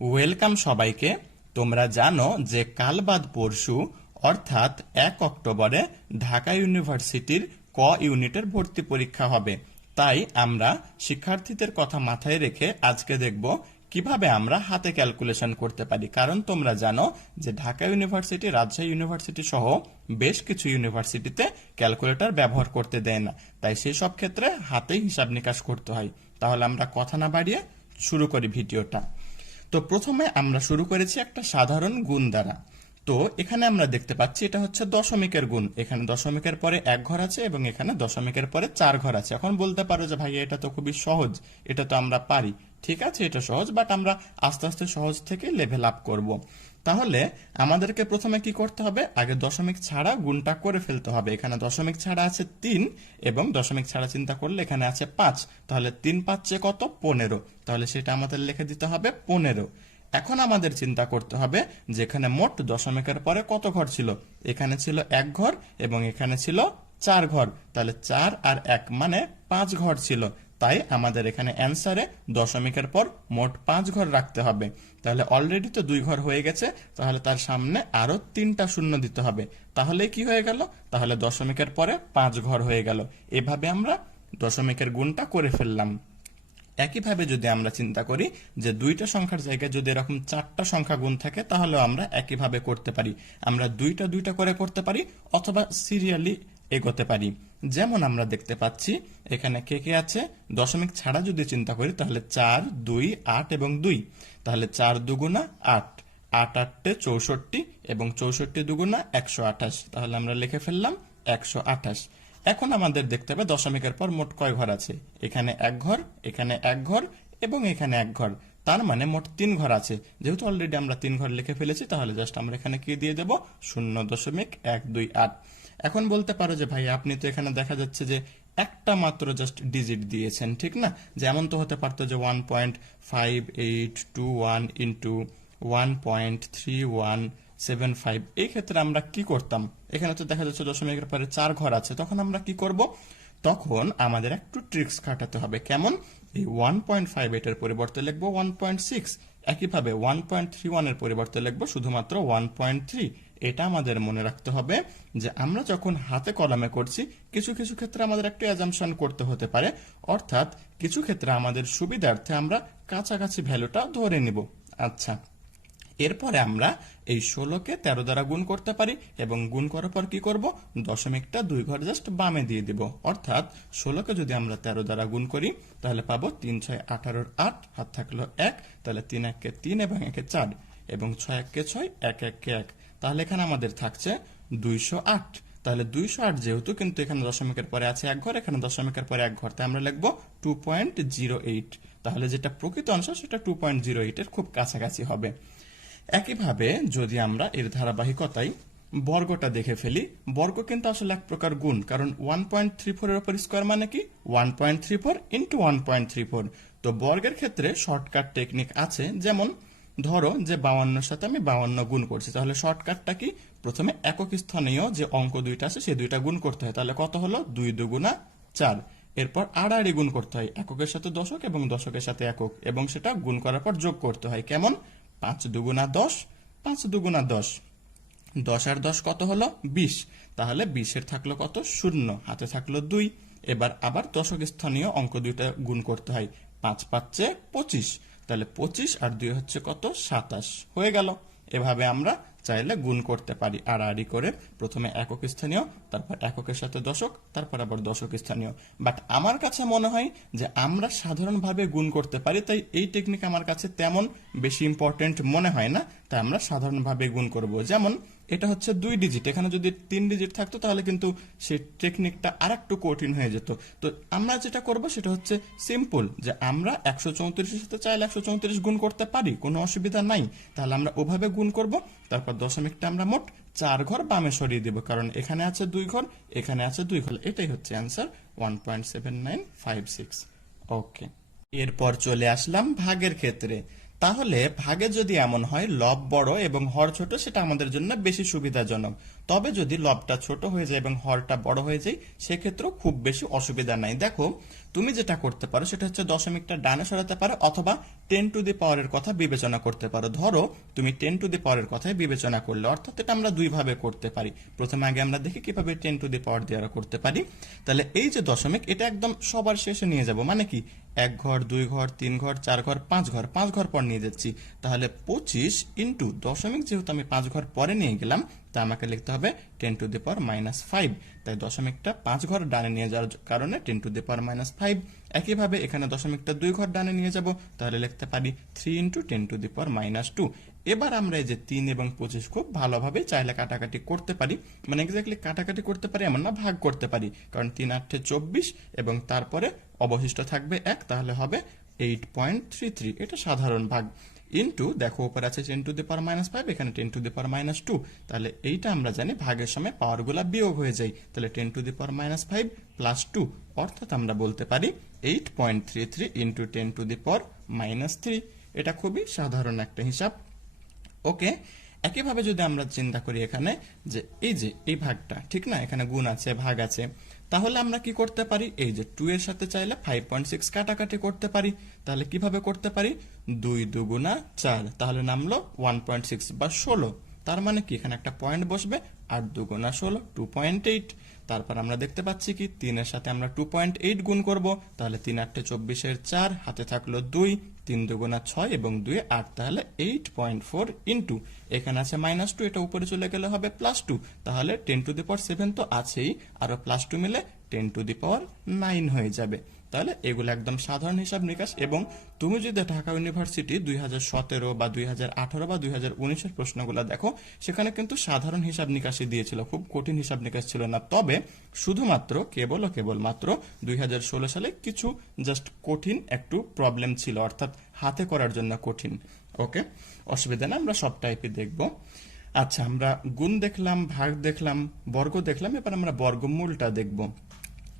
Welcome সবাইকে। তোমরা জানো যে কাল বাদ পরশু অর্থাৎ 1 অক্টোবরে ঢাকা ইউনিভার্সিটির ক ইউনিটের ভর্তি পরীক্ষা হবে। তাই আমরা শিক্ষার্থীদের কথা মাথায় রেখে আজকে দেখব কিভাবে আমরা হাতে ক্যালকুলেশন করতে পারি। কারণ তোমরা জানো যে ঢাকা ইউনিভার্সিটি, রাজশাহী ইউনিভার্সিটি সহ বেশ কিছু ইউনিভার্সিটিতে ক্যালকুলেটর ব্যবহার করতে দেয় না, তাই সেই সব ক্ষেত্রে হাতেই হিসাব নিকাশ করতে হয়। তাহলে আমরা কথা না বাড়িয়ে শুরু করি ভিডিওটা। তো প্রথমে আমরা শুরু করেছি একটা সাধারণ গুণ দ্বারা। তো এখানে আমরা দেখতে পাচ্ছি এটা হচ্ছে দশমিকের গুণ। এখানে দশমিকের পরে 1 ঘর আছে এবং এখানে দশমিকের পরে 4 ঘর আছে। এখন বলতে পারো যে ভাই এটা তো খুবই সহজ, এটা তো আমরা পারি। ঠিক আছে, এটা সহজ, বাট আমরা আস্তে আস্তে সহজ থেকে লেভেল আপ করব। তাহলে আমাদেরকে প্রথমে কি করতে হবে, আগে দশমিক ছাড়া গুণটা করে ফেলতে হবে। এখানে দশমিক ছাড়া আছে 3 এবং দশমিক ছাড়া চিন্তা করলে এখানে আছে 5। তাহলে 3 5 কত, 15। তাহলে সেটা আমাদের লিখে দিতে হবে 15। এখন আমাদের চিন্তা করতে হবে যে এখানে মোট দশমিকের পরে কত ঘর ছিল। এখানে ছিল 1 ঘর এবং এখানে ছিল 4 ঘর। তাহলে 4 আর 1 মানে 5 ঘর ছিল। তাই আমাদের এখানে অ্যান্সারে দশমিকের পর মোট 5 ঘর রাখতে হবে। তাহলে অলরেডি তো 2 ঘর হয়ে গেছে, তাহলে তার সামনে আরো 3টা শূন্য দিতে হবে। তাহলে কি হয়ে গেল, তাহলে দশমিকের পরে 5 ঘর হয়ে গেল। এভাবে আমরা দশমিকের গুণটা করে ফেললাম। একইভাবে যদি আমরা চিন্তা করি যে 2টা সংখ্যার জায়গায় যদি এরকম 4টা সংখ্যা গুণ থাকে, তাহলে আমরা একইভাবে করতে পারি। আমরা 2টা 2টা করে করতে পারি অথবা সিরিয়ালি এগোতে পারি। যেমন আমরা দেখতে পাচ্ছি এখানে কে কে আছে, দশমিক ছাড়া যদি চিন্তা করি তাহলে 4 2 8 এবং 2। তাহলে 4 দুগুণা 8, 8 8 64 এবং 64 দুগুণা 128। তাহলে আমরা লিখে ফেললাম 128। এখন আমাদের দেখতে হবে দশমিকের পর মোট কয় ঘর আছে। এখানে 1 ঘর, এখানে 1 ঘর এবং এখানে 1 ঘর। তার মানে মোট 3 ঘর আছে। যেহেতু অলরেডি আমরা 3 ঘর লিখে ফেলেছি, তাহলে জাস্ট আমরা এখানে কি দিয়ে দেব, 0.128। এখন বলতে পারো যে ভাই আপনি তো এখানে দেখা যাচ্ছে যে একটা মাত্র জাস্ট ডিজিট দিয়েছেন, ঠিক না? যেমন তো হতে পারতো যে 1.5821 ইন্টু 1.3175। এই ক্ষেত্রে আমরা কি করতাম, এখানে তো দেখা যাচ্ছে দশমিকের পরে 4 ঘর আছে, তখন আমরা কি করব, তখন আমাদের একটু ট্রিক্স খাটাতে হবে। কেমন, এই 1.58 এর পরিবর্তে লিখবো 1.6, একইভাবে 1.31 এর পরিবর্তে লিখবো শুধুমাত্র 1.3। এটা আমাদের মনে রাখতে হবে যে আমরা যখন হাতে কলমে করছি, কিছু কিছু ক্ষেত্রে আমাদের একটু অ্যাজাম্পশন করতে হতে পারে, অর্থাৎ কিছু ক্ষেত্রে আমাদের সুবিধার্থে আমরা কাছাকাছি ভ্যালুটা ধরে নিব। আচ্ছা, এরপরে আমরা এই 16কে 13 দ্বারা গুণ করতে পারি এবং গুণ করার পর কি করব, দশমিকটা 2 ঘর জাস্ট বামে দিয়ে দিব। অর্থাৎ 16কে যদি আমরা 13 দ্বারা গুণ করি তাহলে পাবো 3 6 18 8, হাত থাকলো 1, তাহলে 3 1 কে 3 এবং 1 কে 4 এবং 6 1 কে 6, 1 1 কে 1। তাহলে এখানে আমাদের থাকছে 208। তাহলে 208 যেহেতু, কিন্তু এখানে দশমিকের পরে আছে 1 ঘর, এখানে দশমিকের পরে 1 ঘর, তাই আমরা লিখবো 2.08। তাহলে যেটা প্রকৃত অংশ সেটা 2.08 এর খুব কাছাকাছি হবে। একইভাবে যদি আমরা এর ধারাবাহিকতায় বর্গটা দেখে ফেলি, বর্গ কিন্তু আসলে এক প্রকার গুণ, কারণ 1.34 এর উপর স্কোয়ার মানে কি 1.34 ইন্টু 1.34। তো বর্গের ক্ষেত্রে শর্টকাট টেকনিক আছে। যেমন ধরো যে 52 সাথে আমি 52 গুণ করছি, তাহলে শর্টকাটটা কি, প্রথমে একক স্থানীয় যে অঙ্ক দুইটা আছে সেই দুইটা গুণ করতে হয়। তাহলে কত হলো, 2 দুগুণা 4। এরপর আড়াআড়ি গুণ করতে হয়, এককের সাথে দশক এবং দশকের সাথে একক, এবং সেটা গুণ করার পর যোগ করতে হয়। কেমন, 5 দুগুণা 10, 5 দুগুণা 10, 10 আর 10 কত হলো, 20। তাহলে 20 এর থাকলো কত, 0, হাতে থাকলো 2। এবার আবার দশক স্থানীয় অঙ্ক দুইটা গুণ করতে হয়, 5 5 25। তাহলে 25 আর 2 হচ্ছে কত, 27 হয়ে গেল। এভাবে আমরা চাইলে গুণ করতে পারি আড়াআড়ি করে, প্রথমে একক স্থানীয়, তারপর এককের সাথে দশক, তারপর আবার দশক স্থানীয়। বাট আমার কাছে মনে হয় যে আমরা সাধারণভাবে গুণ করতে পারি, তাই এই টেকনিক আমার কাছে তেমন বেশি ইম্পর্টেন্ট মনে হয় না, তাই আমরা সাধারণভাবে গুণ করব। যেমন এটা হচ্ছে 2 ডিজিট, এখানে যদি 3 ডিজিট থাকতো তাহলে কিন্তু সেই টেকনিকটা আর একটু কঠিন হয়ে যেত। তো আমরা যেটা করব সেটা হচ্ছে সিম্পল, যে আমরা 134 এর সাথে চাইলে 134 গুণ করতে পারি, কোনো অসুবিধা নাই। তাহলে আমরা ওভাবে গুণ করব, তারপর দশমিকটা আমরা মোট 4 ঘর বামে সরিয়ে দেব, কারণ এখানে আছে 2 ঘর, এখানে আছে 2 ঘর। এটাই হচ্ছে অ্যান্সার 1.7956। ওকে, এরপর চলে আসলাম ভাগের ক্ষেত্রে। তাহলে ভাগে যদি এমন হয় লব বড় এবং হর ছোট, সেটা আমাদের জন্য বেশি সুবিধাজনক। তবে যদি লবটা ছোট হয়ে যায় এবং হরটা বড় হয়ে যায় সেক্ষেত্রেও খুব বেশি অসুবিধা নাই। দেখো তুমি যেটা করতে পারো সেটা হচ্ছে দশমিকটা ডানে সরাতে পারো অথবা 10 টু দি পাওয়ারের কথা বিবেচনা করতে পারো। ধরো তুমি 10 টু দি পাওয়ারের কথাই বিবেচনা করলে, অর্থাৎ এটা আমরা দুই ভাবে করতে পারি। প্রথমে আগে আমরা দেখি কিভাবে 10 টু দি পাওয়ার দিয়ে করতে পারি। তাহলে এই যে দশমিক এটা একদম সবার শেষে নিয়ে যাব, মানে কি 1 ঘর 2 ঘর 3 ঘর 4 ঘর 5 ঘর 5 ঘর পর নিয়ে যাচ্ছি। তাহলে 25 ইন্টু দশমিক, যেহেতু আমি 5 ঘর পরে নিয়ে গেলাম তা আমাকে লিখতে হবে 10 টু দি পাওয়ার -5। তাই দশমিকটা 5 ঘর ডানে নিয়ে যাওয়ার কারণে 10 টু দি পাওয়ার -5। একইভাবে এখানে দশমিকটা 2 ঘর ডানে নিয়ে যাব, তাহলে লিখতে পারি 3 ইন্টু 10 টু দি পাওয়ার-2। এবার আমরা এই যে 3 এবং 25 খুব ভালোভাবে চাইলে কাটাকাটি করতে পারি, মানে এক্স্যাক্টলি কাটাকাটি করতে পারি এমন না, ভাগ করতে পারি, কারণ 3 8 24 এবং তারপরে অবশিষ্ট থাকবে 1, তাহলে হবে 8.33। এটা সাধারণ ভাগ। ইন্টু দেখো উপরে আছে 10 টু দি পাওয়ার-5, এখানে 10 টু দি পাওয়ার-2, তাহলে এইটা আমরা জানি ভাগের সময় পাওয়ারগুলা বিয়োগ হয়ে যায়, তাহলে 10 টু দি পাওয়ার-5 প্লাস 2, অর্থাৎ আমরা বলতে পারি 8.33 ইন্টু 10 টু দি পাওয়ার-3। এটা খুবই সাধারণ একটা হিসাব। ওকে, একইভাবে যদি আমরা চিন্তা করি এখানে যে এই ভাগটা ঠিক না, এখানে গুণ আছে ভাগ আছে, তাহলে আমরা কি করতে পারি, এই যে 2 এর সাথে চাইলে 5.6 কাটাকাটি করতে পারি। তাহলে কিভাবে করতে পারি, 2 দুগুণা 4, তাহলে নামলো 1.6 বা 16। তার মানে কি এখানে একটা পয়েন্ট বসবে, 8 দুগুণা 16 2.8। তারপর আমরা দেখতে পাচ্ছি কি 3 এর সাথে আমরা 2.8 গুণ করব, তাহলে 3 8 24 4, হাতে থাকলো 2, 3 দুগুণা 6 এবং 2 8, তাহলে 8.4 ইন্টু এখানে আছে -2, এটা উপরে চলে গেলে হবে +2, তাহলে 10 টু দি পাওয়ার 7 তো আছেই, আরো +2 মিলে 10 টু দি পাওয়ার 9 হয়ে যাবে। তাহলে এগুলো একদম সাধারণ হিসাব নিকাশ। এবং তুমি যদি ঢাকা ইউনিভার্সিটি 2017 বা 2018 বা 2019 প্রশ্নগুলো দেখো, সেখানে কিন্তু সাধারণ হিসাব নিকাশই দিয়েছিল, খুব কঠিন হিসাব নিকাশ ছিল না। তবে শুধুমাত্র কেবলমাত্র 2016 সালে কিছু জাস্ট কঠিন একটু প্রবলেম ছিল, অর্থাৎ হাতে করার জন্য কঠিন। ওকে, অসুবিধা না, আমরা সব টাইপই দেখব। আচ্ছা, আমরা গুণ দেখলাম, ভাগ দেখলাম, বর্গ দেখলাম, এবার আমরা বর্গমূলটা দেখব।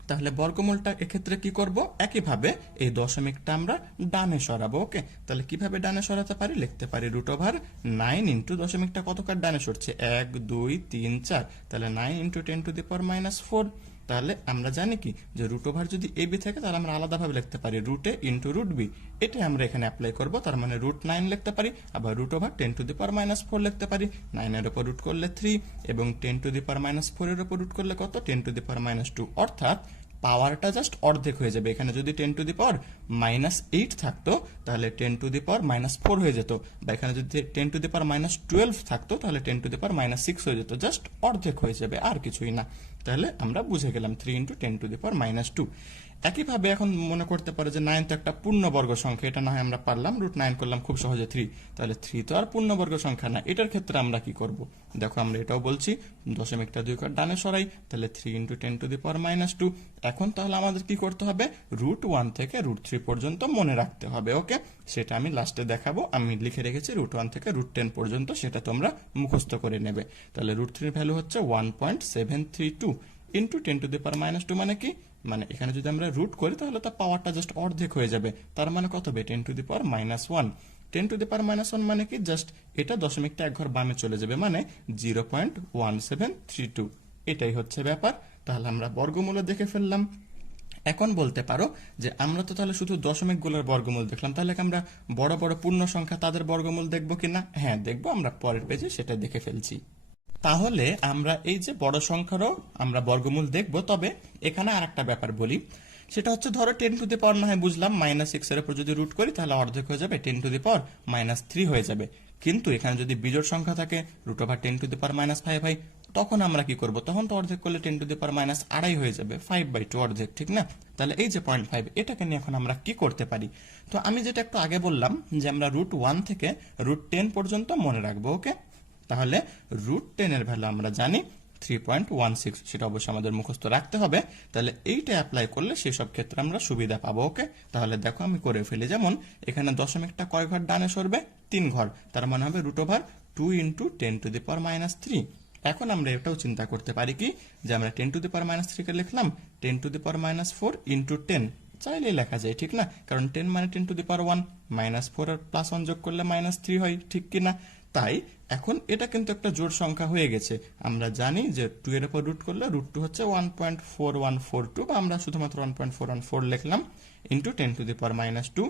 তাহলে বর্গমূলটা এক্ষেত্রে কি করব, একইভাবে এই দশমিকটা আমরা ডানে সরাবো। ওকে, তাহলে কিভাবে ডানে সরাতে পারি, লিখতে পারি √9 ইন্টু দশমিকটা কতকার ডানে সরছে 1 2 3 4, তাহলে 9 ইন্টু 10 টু দি পাওয়ার-4। তাহলে আমরা জানি কি যে √, যদি a b থাকে তাহলে আমরা আলাদাভাবে লিখতে পারি √a ইন্টু √b। এটাই আমরা এখানে অ্যাপ্লাই করব, তার মানে √9 লিখতে পারি, আবার √10 টু দি পাওয়ার-4 লিখতে পারি। 9 এর উপর রুট করলে 3 এবং 10 টু দি পাওয়ার-4 এর উপর রুট করলে কত, 10 টু দি পাওয়ার-2, অর্থাৎ পাওয়ারটা জাস্ট অর্ধেক হয়ে যাবে। এখানে যদি 10 টু দি পাওয়ার-8 থাকতো তাহলে 10 টু দি পাওয়ার-4 হয়ে যেত, বা এখানে যদি 10 টু দি পাওয়ার-12 থাকতো তাহলে 10 টু দি পাওয়ার-6 হয়ে যেত, জাস্ট অর্ধেক হয়ে যাবে, আর কিছুই না। তাহলে আমরা বুঝে গেলাম 3 ইন্টু 10 টু দি পাওয়ার-2। একইভাবে এখন মনে করতে পারো যে 9 তো একটা পূর্ণবর্গ সংখ্যা, এটা না হয় আমরা পারলাম, √9 করলাম খুব সহজে 3, তাহলে 3 তো আর পূর্ণবর্গ সংখ্যা না। এটার ক্ষেত্রে আমরা কি করব, দেখো আমরা এটাও বলছি দশমিকটা 2 ঘর ডানে সরাই, তাহলে 3 ইন্টু 10 টু দি পাওয়ার-2। এখন তাহলে আমাদের কি করতে হবে, √1 থেকে √3 পর্যন্ত মনে রাখতে হবে। ওকে, সেটা আমি লাস্টে দেখাবো, আমি লিখে রেখেছি √1 থেকে √10 পর্যন্ত, সেটা তোমরা মুখস্থ করে নেবে। তাহলে √3 ভ্যালু হচ্ছে 1.732 ইন্টু 10 টু দি পাওয়ার-2, মানে কি, মানে এখানে যদি আমরা রুট করি তাহলে তার পাওয়ারটা জাস্ট অর্ধেক হয়ে যাবে, তার মানে কত হবে 10 টু দি পাওয়ার-1। 10 টু দি পাওয়ার-1 মানে কি, জাস্ট এটা দশমিকটা এক ঘর বামে চলে যাবে, মানে 0.1732। এটাই হচ্ছে ব্যাপার। তাহলে আমরা বর্গমূল দেখে ফেললাম। এখন বলতে পারো যে আমরা তো তাহলে শুধু দশমিকগুলোর বর্গমূল দেখলাম, তাহলে আমরা বড় বড় পূর্ণ সংখ্যা তাদের বর্গমূল দেখবো কিনা? হ্যাঁ দেখবো, আমরা পরের পেজে সেটা দেখে ফেলছি। তাহলে আমরা এই যে বড় সংখ্যারও আমরা বর্গমূল দেখব, তবে এখানে আর একটা ব্যাপার বলি, সেটা হচ্ছে ধরো 10 টু দি পাওয়ার না হয় বুঝলাম -6 এর উপর যদি রুট করি তাহলে অর্ধেক হয়ে যাবে, 10 টু দি পাওয়ার-3 হয়ে যাবে। কিন্তু এখানে যদি বিজোড় সংখ্যা থাকে √10 টু দি পাওয়ার-5 হয়, তখন আমরা কি করব, তখন তো অর্ধেক করলে 10 টু দি পাওয়ার-2.5 হয়ে যাবে, 5/2 অর্ধেক, ঠিক না? তাহলে এই যে 0.5, এটাকে নিয়ে এখন আমরা কি করতে পারি? তো আমি যেটা একটু আগে বললাম যে আমরা √1 থেকে √10 পর্যন্ত মনে রাখবো। ওকে, তাহলে √10 এর ভ্যালু আমরা জানি 3.16, সেটা অবশ্যই আমাদের মুখস্থ রাখতে হবে। তাহলে এইটা অ্যাপ্লাই করলে সেসব ক্ষেত্রে আমরা সুবিধা পাবো। ওকে, তাহলে দেখো আমি করে ফেলি, যেমন এখানে দশমিকটা কয় ঘর ডানে সরবে, 3 ঘর, তার মানে হবে √2 ইন্টু 10 টু দি পাওয়ার-3। এখন আমরা এটাও চিন্তা করতে পারি কি, যে আমরা 10 টু দি পাওয়ার-3 কে লিখলাম 10 টু দি পাওয়ার-4 ইন্টু 10, চাইলেই লেখা যায়, ঠিক না? কারণ 10 মানে 10 টু দি পাওয়ার 1, -4 আর +1 যোগ করলে -3 হয়, ঠিক কিনা? তাই এখন এটা কিন্তু একটা জোড় সংখ্যা হয়ে গেছে। আমরা জানি যে 2 এর উপর রুট করলে √2 হচ্ছে 1.4142, বা আমরা শুধুমাত্র 1.414 লিখলাম, ইন্টু 10⁻²,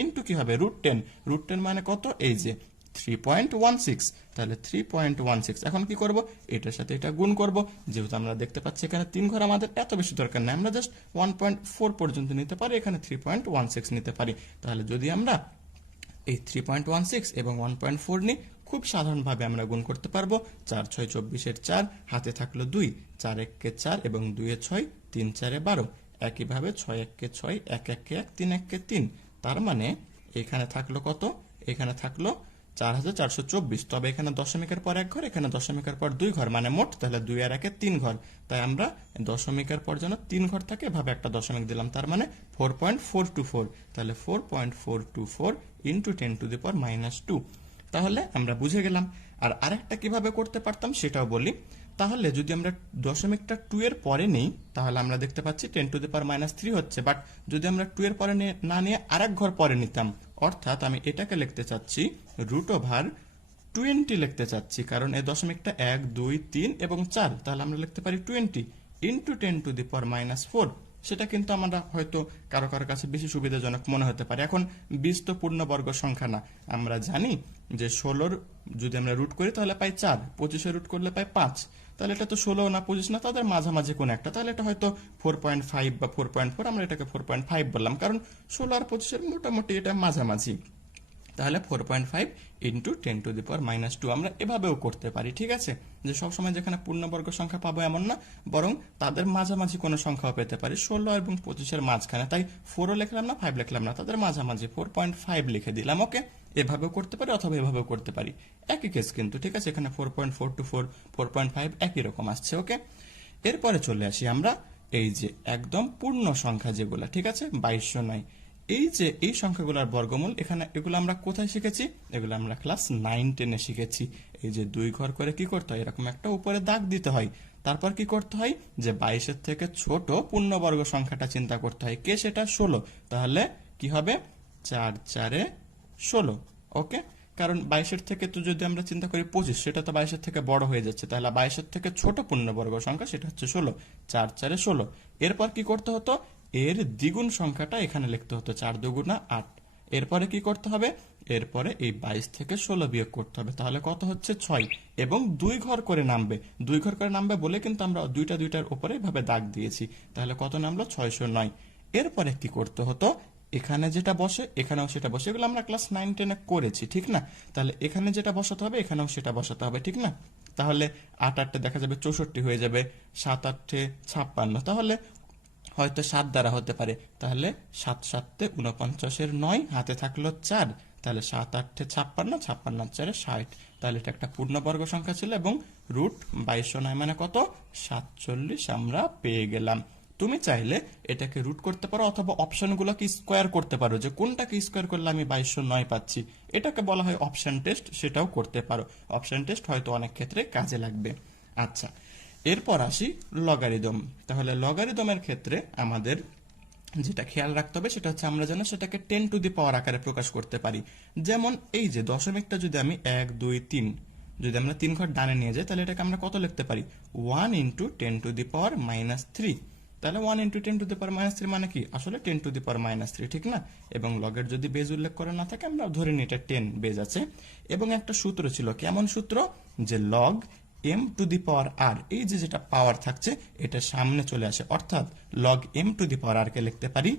ইন্টু কি হবে √10। √10 মানে কত? এই যে 3.16, তাহলে 3.16। এখন কি করব? এটার সাথে এটা গুণ করব। যেহেতু আমরা দেখতে পাচ্ছি এখানে 3 ঘর, আমাদের এত বেশি দরকার নেই, আমরা জাস্ট 1.4 পর্যন্ত নিতে পারি, এখানে 3.16 নিতে পারি। তাহলে যদি আমরা এই 3.16 এবং 1.4 নিই, খুব সাধারণভাবে আমরা গুণ করতে পারবো। 4 6 24 4, হাতে থাকলো 2, 4 1 কে 4 এবং 2 এ 6, 3 4 এ 12। একইভাবে 6 1 কে 6, 1 1 কে 1, 3 1 কে 3। তার মানে এখানে থাকলো কত? এখানে থাকলো 4424। তবে এখানে দশমিকের পর 1 ঘর, এখানে দশমিকের পর 2 ঘর, মানে মোট তাহলে 2 আর 1 এ 3 ঘর। তাই আমরা দশমিকের পর যেন 3 ঘর থাকে এভাবে একটা দশমিক দিলাম, তার মানে 4.424। তাহলে 4.424 ইন্টু 10⁻²। তাহলে আমরা বুঝে গেলাম। আর আরেকটা কিভাবে করতে পারতাম সেটাও বলি। তাহলে যদি আমরা দশমিকটা 2 এর পরে নেই, তাহলে আমরা দেখতে পাচ্ছি 10⁻³ হচ্ছে, বাট যদি আমরা 2 এর পরে না নিয়ে আরেক ঘর পরে নিতাম, অর্থাৎ আমি এটাকে লিখতে চাচ্ছি √20 লিখতে চাচ্ছি, কারণ এই দশমিকটা 1 2 3 এবং 4, তাহলে আমরা লিখতে পারি 20 ইন্টু 10⁻⁴। সেটা কিন্তু আমরা হয়তো কারো কারো কাছে বেশি সুবিধাজনক মনে হতে পারে। এখন 20 তো পূর্ণবর্গ সংখ্যা না, আমরা জানি যে 16 যদি আমরা রুট করি তাহলে পাই 4, 25 রুট করলে পাই 5। তাহলে এটা তো 16 না 25 না, তাদের মাঝামাঝি কোন একটা, তাহলে এটা হয়তো 4.5 বা 4.4, আমরা এটাকে 4.5 বললাম, কারণ 16 আর 25 মোটামুটি এটা মাঝামাঝি। তাহলে 4.5 ইন্টু 10⁻²। আমরা এভাবেও করতে পারি, ঠিক আছে? যে সবসময় যেখানে পূর্ণবর্গ সংখ্যা পাবো এমন না, বরং তাদের মাঝামাঝি কোনো সংখ্যাও পেতে পারি, 16 এবং 25 মাঝখানে। তাই 4ও লিখলাম না, 5 লিখলাম না, তাদের মাঝামাঝি 4.5 লিখে দিলাম। ওকে, এভাবেও করতে পারি অথবা এভাবেও করতে পারি, একই কেস কিন্তু, ঠিক আছে? এখানে 4.424, 4.5 একই রকম আসছে। ওকে, এরপরে চলে আসি আমরা এই যে একদম পূর্ণ সংখ্যা যেগুলা, ঠিক আছে? 2209, এই যে এই সংখ্যাগুলোর বর্গমূল, এখানে এগুলো আমরা কোথায় শিখেছি? এগুলো আমরা ক্লাস 9-10 শিখেছি। এই যে 2 ঘর করে কি করতে হয়? এরকম একটা উপরে দাগ দিতে হয়। তারপর কি করতে হয়? যে 22-এর থেকে ছোট পূর্ণবর্গ সংখ্যাটা চিন্তা করতে হয়। কে সেটা? 16। তাহলে কি হবে? 4 4 এ 16। ওকে, কারণ 22-এর থেকে তো যদি আমরা চিন্তা করি 25, সেটা তো 22-এর থেকে বড় হয়ে যাচ্ছে। তাহলে 22-এর থেকে ছোট পূর্ণবর্গ সংখ্যা সেটা হচ্ছে 16। 4 4 এ 16। এরপর কি করতে হতো? এর দ্বিগুণ সংখ্যাটা এখানে লিখতে হতো, 4 2 8। এরপরে কি করতে হবে? এরপরে এই 22 থেকে 16 বিয়োগ করতে হবে, তাহলে কত হচ্ছে? 6। এবং 2 ঘর করে নামবে, 2 ঘর করে নামবে বলে কিন্তু আমরা দুইটার উপরে এভাবে দাগ দিয়েছি। তাহলে কত নামলো? 609। এরপরে কি করতে হতো? এখানে যেটা বসে এখানেও সেটা বসে, এগুলো আমরা ক্লাস 9-10 করেছি, ঠিক না? তাহলে এখানে যেটা বসাতে হবে এখানেও সেটা বসাতে হবে, ঠিক না? তাহলে 8 8 দেখা যাবে 64 হয়ে যাবে, 7 8 56, তাহলে হয়তো 7 দ্বারা হতে পারে। তাহলে 7 7 49 9, হাতে থাকলো 4, তাহলে 7 8 56, 56 4 60। তাহলে এটা একটা পূর্ণবর্গ সংখ্যা ছিল এবং √2209 মানে কত? 47 আমরা পেয়ে গেলাম। তুমি চাইলে এটাকে রুট করতে পারো অথবা অপশনগুলোকে স্কোয়ার করতে পারো, যে কোনটাকে স্কোয়ার করলে আমি 2209 পাচ্ছি, এটাকে বলা হয় অপশন টেস্ট, সেটাও করতে পারো। অপশন টেস্ট হয়তো অনেক ক্ষেত্রে কাজে লাগবে। আচ্ছা, এরপর আসি লগারিদম। তাহলে লগারিদমের ক্ষেত্রে আমাদের যেটা খেয়াল রাখতে হবে সেটা হচ্ছে আমরা যেন সেটাকে 10⁻³ আকারে প্রকাশ করতে পারি। যেমন এই যে দশমিকটা যদি আমি 1 2 3 যদি আমরা 3 ঘর ডানে নিয়ে যাই, তাহলে এটাকে আমরা কত লিখতে পারি? 1 × 10⁻³ তাহলে 1 × 10⁻³ মানে কি? আসলে 10⁻³, ঠিক না? এবং লগের যদি বেজ উল্লেখ করা না থাকে আমরা ধরে নিই এটা 10 বেজ আছে। এবং একটা সূত্র ছিল, কেমন সূত্র? যে লগ m⁻r, এই যে যেটা পাওয়ার থাকছে এটা সামনে চলে আসে, অর্থাৎ লগ m⁻r কে লিখতে পারি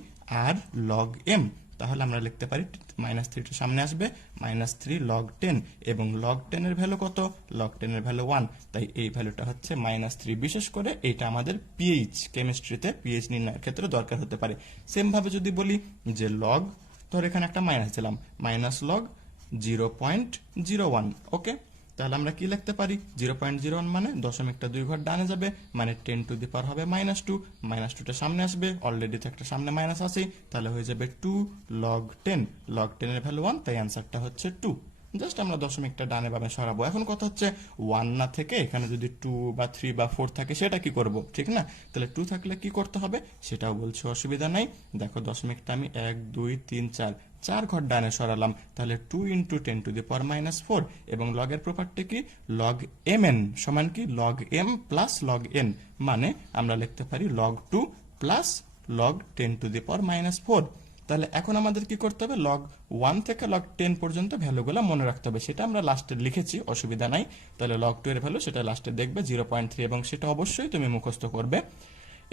r log m। তাহলে আমরা লিখতে পারি -3টা সামনে আসবে, -3 log 10, এবং log 10 এর ভ্যালু কত? log 10 এর ভ্যালু 1, তাই এই ভ্যালুটা হচ্ছে -3। বিশেষ করে এটা আমাদের পিএইচ কেমিস্ট্রিতে পিএইচ নির্ণয়ের ক্ষেত্রে দরকার হতে পারে। সেম ভাবে যদি বলি যে লগ, ধর এখানে একটা মাইনাস দিলাম, -log 0.01। ওকে, তাহলে আমরা কি লিখতে পারি? 0.01 মানে দশমিকটা 2 ঘর ডানে যাবে, মানে 10⁻³ হবে -2, -2টা সামনে আসবে, অলরেডি তো একটা সামনে মাইনাস আছে, তাহলে হয়ে যাবে 2 log 10। log 10 এর ভ্যালু 1, তাই অ্যান্সারটা হচ্ছে 2। জাস্ট আমরা দশমিকটা ডানে বামে সরাবো। এখন কথা হচ্ছে 1 না থেকে এখানে যদি 2 বা 3 বা 4 থাকে সেটা কি করব, ঠিক না? তাহলে 2 থাকলে কি করতে হবে সেটাও বলছি, অসুবিধা নাই। দেখো দশমিকটা আমি 1 2 3 4 4 ঘর ডানে সরালাম, তাহলে 2 ইন্টু 10⁻⁴। এবং লগের প্রপার্টি কি, লগ এম এন সমান কি log M plus log N, মানে আমরা লিখতে পারি লগ 2 প্লাস লগ 10⁻⁴। তাহলে এখন আমাদের কি করতে হবে, লগ 1 থেকে লগ 10 পর্যন্ত ভ্যালুগুলো মনে রাখতে হবে, সেটা আমরা লাস্টে লিখেছি, অসুবিধা নাই। তাহলে লগ 2 এর ভ্যালু সেটা লাস্টে দেখবে 0.3, এবং সেটা অবশ্যই তুমি মুখস্থ করবে।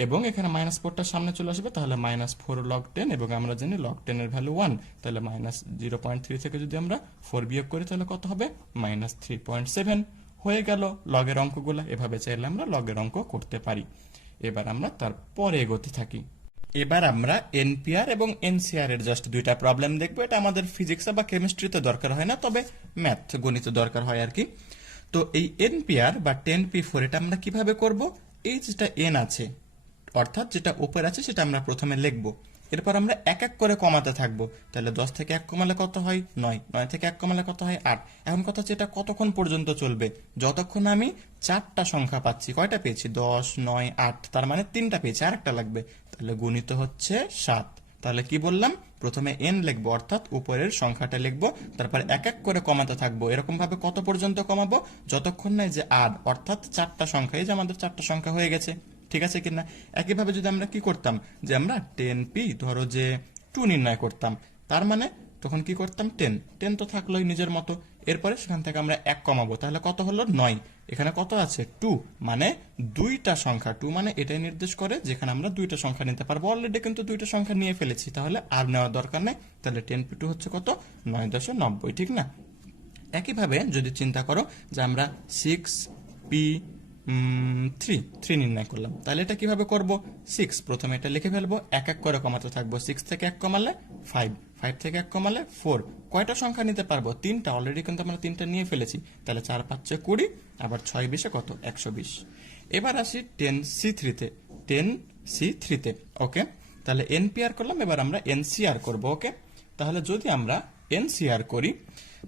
এবং এখানে -4টা সামনে চলে আসবে, তাহলে -4 লগ 10, এবং আমরা জানি লগ 10 এর ভ্যালু 1, তাহলে -0.3 থেকে যদি আমরা 4 বিয়োগ করি তাহলে কত হবে, -3.7 হয়ে গেল লগের অঙ্কগুলো। এভাবে চাইলে আমরা লগের অঙ্ক করতে পারি। এবার আমরা তারপরে এগোতে থাকি। এবার আমরা এনপিআর এবং এনসিআর এর জাস্ট দুইটা প্রবলেম দেখবো। এটা আমাদের ফিজিক্স বা কেমিস্ট্রিতে দরকার হয় না, তবে ম্যাথ গণিতে দরকার হয় আর কি। তো এই এনপিআর বা 10p4 এটা আমরা কিভাবে করব, এই যেটা এন আছে অর্থাৎ যেটা উপরে আছে সেটা আমরা প্রথমে লিখবো, এরপর আমরা এক এক করে কমাতে থাকবো। তাহলে 10 থেকে 1 কমালে কত হয় 9, 9 থেকে 1 কমালে কত হয় 8। এখন কথা হচ্ছে এটা কতক্ষণ পর্যন্ত চলবে, যতক্ষণ আমি 4টা সংখ্যা পাচ্ছি। কয়টা পেয়েছি, 10, 9, 8, তার মানে 3টা পেয়েছি, আরেকটা লাগবে, তাহলে গুণিত হচ্ছে 7। তাহলে কি বললাম, প্রথমে এন লিখবো অর্থাৎ উপরের সংখ্যাটা লিখবো, তারপর এক এক করে কমাতে থাকবো। এরকম ভাবে কত পর্যন্ত কমাবো, যতক্ষণ না যে আড অর্থাৎ 4টা সংখ্যা, এই যে আমাদের 4টা সংখ্যা হয়ে গেছে, ঠিক আছে কিনা। একইভাবে যদি আমরা কি করতাম, যে আমরা 10p ধরো যে 2 নির্ণয় করতাম, তার মানে তখন কি করতাম, 10 তো থাকলোই নিজের মতো। এরপরে সেখান থেকে আমরা 1 কমাবো, তাহলে কত হলো 9। এখানে কত আছে 2, মানে দুইটা সংখ্যা। 2 মানে এটাই নির্দেশ করে যেখানে আমরা দুইটা সংখ্যা নিতে পারবো। অলরেডি কিন্তু দুইটা সংখ্যা নিয়ে ফেলেছি, তাহলে আর নেওয়ার দরকার নেই। তাহলে 10p2 হচ্ছে কত, 9.90, ঠিক না। একইভাবে যদি চিন্তা করো যে আমরা 6p3 নির্ণয় করলাম, তাহলে এটা কিভাবে করব, 6 প্রথমে এটা লিখে ফেলবো, এক এক করে কমাতে থাকবো। 6 থেকে 1 কমালে 5, 5 থেকে 1 কমালে 4। কয়টা সংখ্যা নিতে পারবো, 3টা। অলরেডি কিন্তু আমরা 3টা নিয়ে ফেলেছি, তাহলে 4 5 20, আবার 6 20 কত, 120। এবার আসি 10c3তে, 10c3তে, ওকে। তাহলে এনপিআর করলাম, এবার আমরা এনসিআর করব, ওকে। তাহলে যদি আমরা এনসিআর করি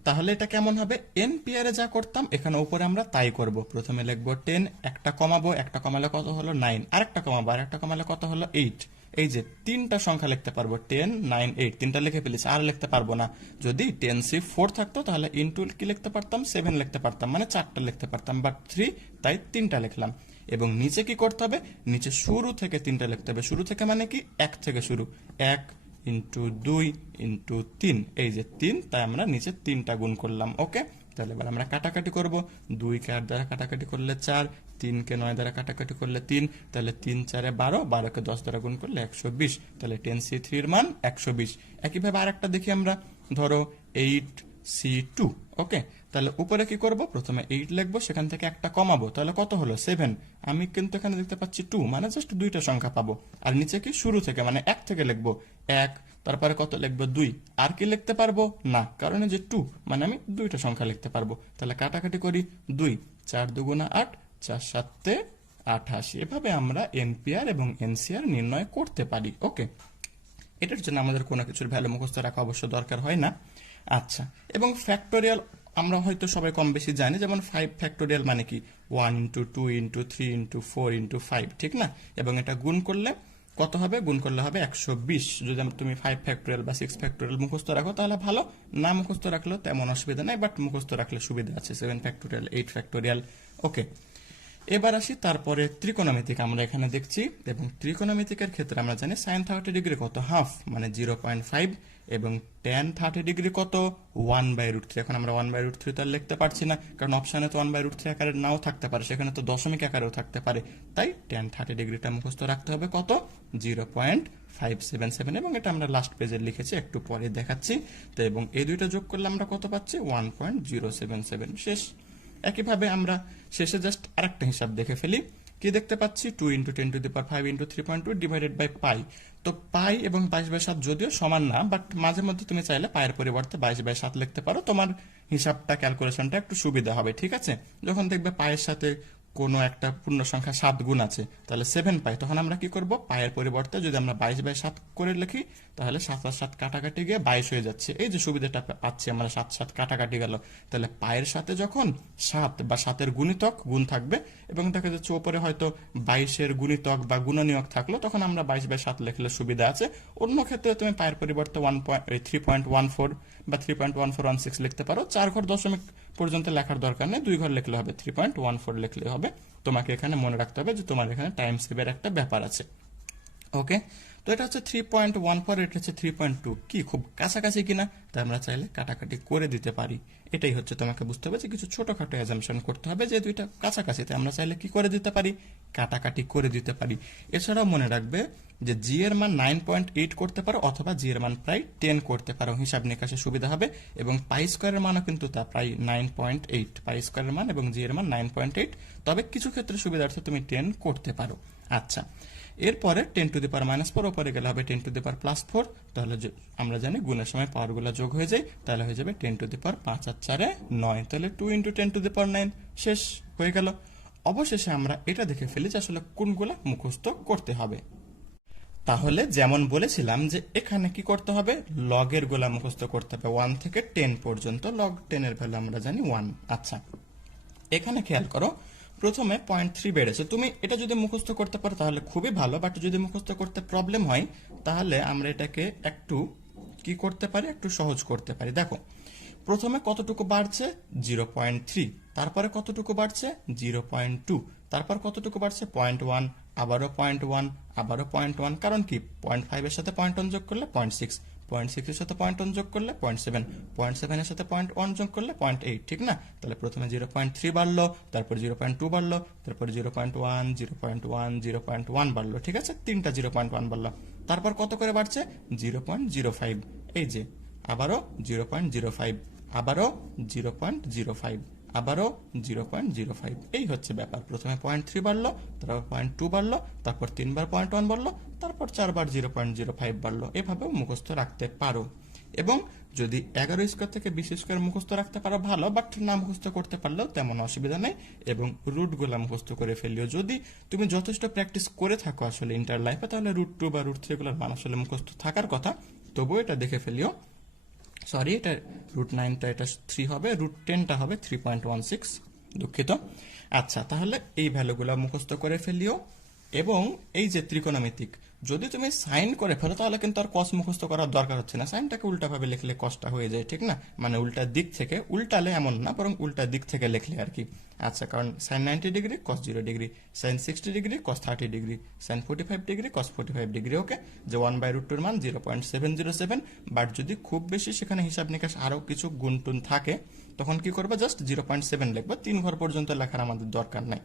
তাহলে এটা কেমন হবে, এনপিআর এ যা করতাম এখানে উপরে আমরা তাই করব। প্রথমে লিখবো 10, একটা কমাবো, একটা কমালে কত হলো 9, আরেকটা কমাবো, আরেকটা কমালে কত হলো 8। এই যে 3টা সংখ্যা লিখতে পারবো, 10, 9, 8, 3টা লিখে ফেলেছি, আর লিখতে পারবো না। যদি 10c4 থাকতো তাহলে ইনটু কি লিখতে পারতাম, 7 লিখতে পারতাম, মানে 4টা লিখতে পারতাম, বাট 3, তাই 3টা লিখলাম। এবং নিচে কি করতে হবে, নিচে শুরু থেকে 3টা লিখতে হবে। শুরু থেকে মানে কি, 1 থেকে শুরু, 1 ইন্টু 2 ইন্টু 3, এই যে 3, তাই আমরা নিচে 3টা গুণ করলাম, ওকে। তাহলে এবার আমরা কাটাকাটি করব, 2 কে 8 দ্বারা কাটাকাটি করলে 4, 3 কে 9 দ্বারা কাটাকাটি করলে 3, তাহলে 3 4 12, 12 কে 10 দ্বারা গুণ করলে 120, তাহলে 10c3 এর মান 120। একইভাবে আরেকটা দেখি আমরা, ধরো 8c2, ওকে। তাহলে উপরে কি করব, প্রথমে 8 লিখবো, সেখান থেকে একটা কমাবো, তাহলে কত হলো 7। আমি কিন্তু এখানে দেখতে পাচ্ছি 2, মানে জাস্ট দুইটা সংখ্যা পাবো। আর নিচে কি শুরু থেকে মানে 1 থেকে লিখবো, 1, তারপরে কত লিখবো 2, আর কি লিখতে পারবো না, কারণ এই যে 2 মানে আমি দুইটা সংখ্যা লিখতে পারবো। তাহলে কাটাকাটি করি, 2, 4 2 8, 4 7 88। এভাবে আমরা এনপিআর এবং এনসিআর নির্ণয় করতে পারি, ওকে। এটার জন্য আমাদের কোনো কিছুর ভ্যালু মুখস্থ রাখা অবশ্য দরকার হয় না। আচ্ছা, এবং ফ্যাক্টোরিয়াল আমরা হয়তো সবাই কম বেশি জানি, যেমন 5 ফ্যাক্টোরিয়াল মানে কি 1 ইন্টু 2 ইন্টু 3 ইন্টু 4 ইন্টু 5, ঠিক না। এবং এটা গুণ করলে কত হবে, গুণ করলে হবে 120। যদি তুমি 5 ফ্যাক্টোরিয়াল বা 6 ফ্যাক্টোরিয়াল মুখস্থ রাখো তাহলে ভালো, না মুখস্থ রাখলেও তেমন অসুবিধা নাই, বাট মুখস্থ রাখলে সুবিধা আছে, 7 ফ্যাক্টোরিয়াল, 8 ফ্যাক্টোরিয়াল, ওকে। এবার আসি তারপরে ত্রিকোণমিতিক আমরা এখানে দেখছি, এবং ত্রিকোণমিতিকের ক্ষেত্রে আমরা জানি sin 30 ডিগ্রি কত, হাফ, মানে 0.5, এবং tan 30 ডিগ্রি কত, 1/√3। এখন আমরা 1/√3 তো আর লিখতে পারছি না, কারণ অপশানে তো 1/√3 আকারে নাও থাকতে পারে, সেখানে তো দশমিক আকারেও থাকতে পারে। তাই tan 30 ডিগ্রিটা মুখস্থ রাখতে হবে কত, 0.577, এবং এটা আমরা লাস্ট পেজে লিখেছি, একটু পরে দেখাচ্ছি। তো এবং এই দুইটা যোগ করলে আমরা কত পাচ্ছি, 1.077, শেষ। একইভাবে আমরা শেষে জাস্ট আরেকটা হিসাব দেখে ফেলি, কি দেখতে পাচ্ছি, 2 into 10⁵ into 3.2 divided by pi. তো পাই এবং 22/7 যদিও সমান না, বাট মাঝে মধ্যে তুমি চাইলে পায়ের পরিবর্তে 22/7 লিখতে পারো, তোমার হিসাবটা ক্যালকুলেশনটা একটু সুবিধা হবে, ঠিক আছে। যখন দেখবে পায়ের সাথে কোনো একটা পূর্ণ সংখ্যা 7 গুণ আছে, তাহলে 7 পাই, তখন আমরা কি করব, পায়ের পরিবর্তে যদি আমরা 22/7 করে লিখি, তাহলে 7 আর 7 কাটাকাটি গিয়ে 22 হয়ে যাচ্ছে। এই যে সুবিধাটা পাচ্ছি আমরা, 7 7 কাটাকাটি গেল, তাহলে পায়ের সাথে যখন 7 বা 7-এর গুণিতক গুণ থাকবে এবং দেখা যাচ্ছে উপরে হয়তো 22-এর গুণিতক বা গুণনীয়ক থাকলো, তখন আমরা 22/7 লিখলে সুবিধা আছে। অন্য ক্ষেত্রে তুমি পায়ের পরিবর্তে 3.14 বা 3.1416 লিখতে পারো। 4 ঘর দশমিক পর্যন্ত লেখার দরকার নেই, 2 ঘর লিখলে হবে, 3.14 লিখলে হবে। তোমাকে এখানে মনে রাখতে হবে যে তোমার এখানে টাইম সেভের একটা ব্যাপার আছে। ওকে, তো এটা হচ্ছে 3.14, এটা হচ্ছে 3.2। কি খুব কাছাকাছি কিনা, তাই আমরা চাইলে কাটাকাটি করে দিতে পারি। এটাই হচ্ছে তোমাকে বুঝতে হবে যে কিছু ছোটখাটো অ্যাজাম্পশন করতে হবে, যে দুইটা কাছাকাছি, তাই আমরা চাইলে কি করে দিতে পারি, কাটাকাটি করে দিতে পারি। এছাড়াও মনে রাখবে যে জি এর মান 9.8 করতে পারো, অথবা জি এর মান প্রায় 10 করতে পারো, হিসাব নিকাশে সুবিধা হবে। এবং পাই স্কোয়ারের মানও কিন্তু তা প্রায় 9.8, পাই স্কোয়ারের মান এবং জি এর মান 9.8, তবে কিছু ক্ষেত্রে সুবিধার্থে তুমি 10 করতে পারো। আচ্ছা, এরপরে 10⁻⁻4 উপরে গেলে হবে 10⁻+4। তাহলে আমরা জানি গুণের সময় পাওয়ারগুলো যোগ হয়ে যায়, তাহলে হয়ে যাবে 10⁻5 আর 4 9, তাহলে 2 × 10⁹ শেষ হয়ে গেল। অবশেষে আমরা এটা দেখে ফেলি যে আসলে কোনগুলা মুখস্থ করতে হবে। তাহলে যেমন বলেছিলাম যে এখানে কি করতে হবে, লগের গোলা মুখস্থ করতে হবে 1 থেকে 10 পর্যন্ত। লগ 10 এর ভ্যালু আমরা জানি 1। আচ্ছা, এখানে খেয়াল করো, প্রথমে 0.3 বেড়েছে। তুমি এটা যদি মুখস্থ করতে পারো তাহলে খুবই ভালো, বাট যদি মুখস্থ করতে প্রবলেম হয় তাহলে আমরা এটাকে একটু কি করতে পারি, একটু সহজ করতে পারি। দেখো, প্রথমে কতটুকু বাড়ছে, 0.3, তারপরে কতটুকু বাড়ছে, 0.2, তারপর কতটুকু বাড়ছে, 0.1, আবারও 0.1, আবারও 0.1। কারণ কি, 0.5 এর সাথে 0.1 যোগ করলে 0.6, 0.6 এর সাথে 0.1 যোগ করলে 0.7, 0.7 এর সাথে 0.1 যোগ করলে 0.8, ঠিক না? তাহলে প্রথমে 0.3 বাড়লো, তারপর 0.2 বাড়লো, তারপর 0.1, 0.1, 0.1 বাড়লো, ঠিক আছে? তিনটা 0.1 বাড়লো। তারপর কত করে বাড়ছে, 0.05, এই যে আবারও 0.05, আবারও 0.05, আবারও 0.05। এই হচ্ছে ব্যাপার। প্রথমে 0.3 বাড়লো, তারপর 0.2 বাড়লো, তারপর 3বার 0.1 বাড়লো, তারপর 4বার 0.05 বাড়লো। এভাবেও মুখস্থ রাখতে পারো। এবং যদি 11 স্কোয়ার থেকে 20 স্কোয়ার মুখস্থ রাখতে পারো ভালো, বাট না মুখস্থ করতে পারলেও তেমন অসুবিধা নেই। এবং রুটগুলা মুখস্থ করে ফেলিও। যদি তুমি যথেষ্ট প্র্যাকটিস করে থাকো আসলে ইন্টার লাইফে, তাহলে √2 বা √3 গুলোর মান আসলে মুখস্থ থাকার কথা, তবুও এটা দেখে ফেলিও। সরি, এটা √9টা এটা 3 হবে, √10টা হবে 3.16, দুঃখিত। আচ্ছা, তাহলে এই ভ্যালুগুলো মুখস্থ করে ফেলিও। এবং এই যে ত্রিকোণমিতিক, যদি তুমি সাইন করে ফেলো তাহলে কিন্তু আর কস মুখস্থ করার দরকার হচ্ছে না। সাইনটাকে উল্টাভাবে লিখলে কসটা হয়ে যায়, ঠিক না? মানে উল্টা দিক থেকে, উল্টালে এমন না, বরং উল্টা দিক থেকে লিখলে আর কি। আচ্ছা, কারণ sine 90 degree cos 0 degree, sine 60 degree cos 30 degree, sine 45 degree cos 45 degree. Okay, যে 1/√2 এর মান 0.707। বাট যদি খুব বেশি সেখানে হিসাব নিকাশ আরো কিছু গুণটুন থাকে, তখন কি করবে, জাস্ট 0.7 লিখবো, 3 ঘর পর্যন্ত লেখার আমাদের দরকার নাই।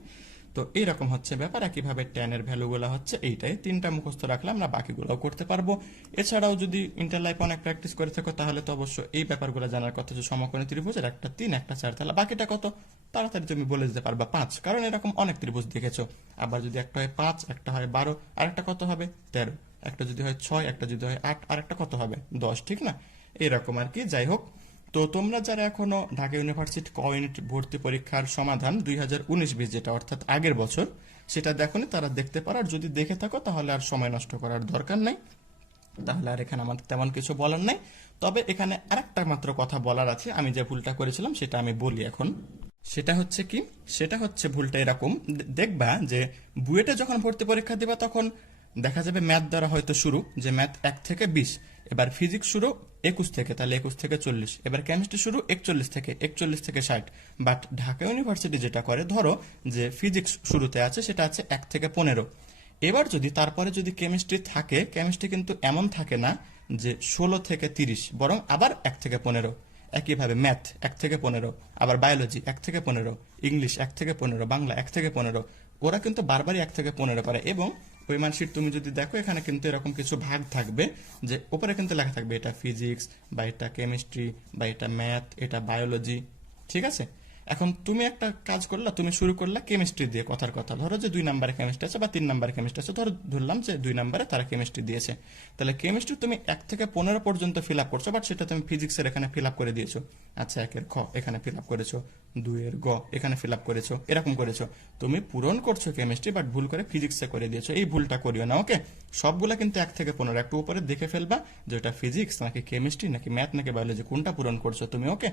তো এইরকম হচ্ছে ব্যাপার। একইভাবে tan এর ভ্যালুগুলো হচ্ছে এইটাই, 3টা মুখস্থ রাখলে আমরা বাকিগুলোও করতে পারবো। এছাড়াও যদি ইন্টার লাইফ অনেক প্র্যাকটিস করে থাকো তাহলে তো অবশ্য এই ব্যাপারগুলো জানার কথা, যে সমকোণী ত্রিভুজের একটা 3 একটা 4, তাহলে বাকিটা কত তাড়াতাড়ি তুমি বলে দিতে পারবা, 5, কারণ এরকম অনেক ত্রিভুজ দেখেছো। আবার যদি একটা হয় 5, একটা হয় 12, আর একটা কত হবে 13, একটা যদি হয় 6, একটা যদি হয় 8, আর একটা কত হবে 10, ঠিক না? এইরকম আর কি। যাই হোক, তো তোমরা যারা এখনো ঢাকা ইউনিভার্সিটি ক-ইউনিট ভর্তি পরীক্ষার সমাধান 2019-20, যেটা অর্থাৎ আগের বছর, সেটা দেখোনি, তারা দেখতে পারো। আর যদি দেখে থাকো তাহলে আর সময় নষ্ট করার দরকার নাই, তাহলে আর এখানে আমাদের তেমন কিছু বলার নাই। তবে এখানে আরেকটা মাত্র কথা বলার আছে, আমি যে ভুলটা করেছিলাম সেটা আমি বলি এখন। সেটা হচ্ছে কি, সেটা হচ্ছে ভুলটা এরকম, দেখবা যে বুয়েটে যখন ভর্তি পরীক্ষা দিবা তখন দেখা যাবে ম্যাথ দ্বারা হয়তো শুরু, যে ম্যাথ 1 থেকে 20, এবার ফিজিক্স শুরু 21 থেকে, তাহলে 21 থেকে 40, এবার কেমিস্ট্রি শুরু 41 থেকে, 41 থেকে 60। বাট ঢাকা ইউনিভার্সিটি যেটা করে, ধরো যে ফিজিক্স শুরুতে আছে, সেটা আছে 1 থেকে 15। এবার যদি তারপরে যদি কেমিস্ট্রি থাকে, কেমিস্ট্রি কিন্তু এমন থাকে না যে 16 থেকে 30, বরং আবার 1 থেকে 15। একইভাবে ম্যাথ 1 থেকে 15, আবার বায়োলজি 1 থেকে 15, ইংলিশ 1 থেকে 15, বাংলা 1 থেকে 15। ওরা কিন্তু বারবারই 1 থেকে 15 করে। এবং ওই মানশিট তুমি যদি দেখো, এখানে কিন্তু এরকম কিছু ভাগ থাকবে, যে উপরে কিন্তু লেখা থাকবে এটা ফিজিক্স, বা এটা কেমিস্ট্রি, বা এটা ম্যাথ, এটা বায়োলজি, ঠিক আছে? এখন তুমি একটা কাজ করলা, তুমি শুরু করলা কেমিস্ট্রি দিয়ে, কথার কথা ধরো যে 2 নম্বরে কেমিস্ট্রি আছে বা 3 নম্বরে কেমিস্ট্রি আছে, ধরলাম যে 2 নম্বরে তারা কেমিস্ট্রি দিয়েছে, তাহলে কেমিস্ট্রি তুমি 1 থেকে 15 পর্যন্ত ফিল আপ করছো, বাট সেটা তুমি ফিজিক্সের এখানে ফিল আপ করে দিয়েছো। আচ্ছা, 1-এর খ এখানে ফিল আপ করেছো, 2-এর গ এখানে ফিল আপ করেছো, এরকম করেছো। তুমি পূরণ করছো কেমিস্ট্রি, বাট ভুল করে ফিজিক্সে করে দিয়েছো। এই ভুলটা করিও না, ওকে? সবগুলা কিন্তু 1 থেকে 15 একটু উপরে দেখে ফেলবা যে ওটা ফিজিক্স নাকি কেমিস্ট্রি নাকি ম্যাথ নাকি বায়োলজি, কোনটা পূরণ করছো তুমি, ওকে?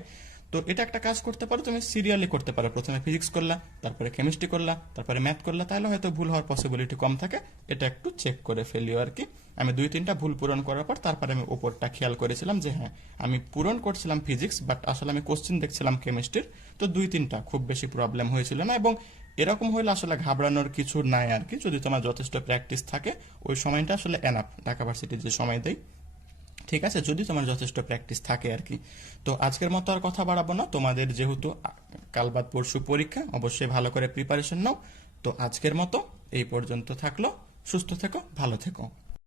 তো এটা একটা কাজ করতে পারো, তুমি সিরিয়ালি করতে পারো, প্রথমে ফিজিক্স করলা, তারপরে কেমিস্ট্রি করলা, তারপরে ম্যাথ করলা, তাহলে হয়তো ভুল হওয়ার পসিবিলিটি কম থাকে। এটা একটু চেক করে ফেলিও আর কি। আমি 2-3টা ভুল পূরণ করার পর তারপরে আমি উপরটা খেয়াল করেছিলাম যে হ্যাঁ, আমি পূরণ করছিলাম ফিজিক্স, বাট আসলে আমি কোশ্চেন দেখছিলাম কেমিস্ট্রির। তো 2-3টা খুব বেশি প্রবলেম হয়েছিল না, এবং এরকম হইলে আসলে ঘাবড়ানোর কিছু নাই আর কি। যদি তোমার যথেষ্ট প্র্যাকটিস থাকে, ওই সময়টা আসলে এনাফ, ঢাকা ভার্সিটি যে সময় দেয়, ঠিক আছে, যদি তোমার যথেষ্ট প্র্যাকটিস থাকে আর কি। তো আজকের মতো আর কথা বাড়াবো না, তোমাদের যেহেতু কাল বাদ পরশু পরীক্ষা, অবশ্যই ভালো করে প্রিপারেশন নাও। তো আজকের মতো এই পর্যন্ত থাকলো, সুস্থ থেকো, ভালো থেকো।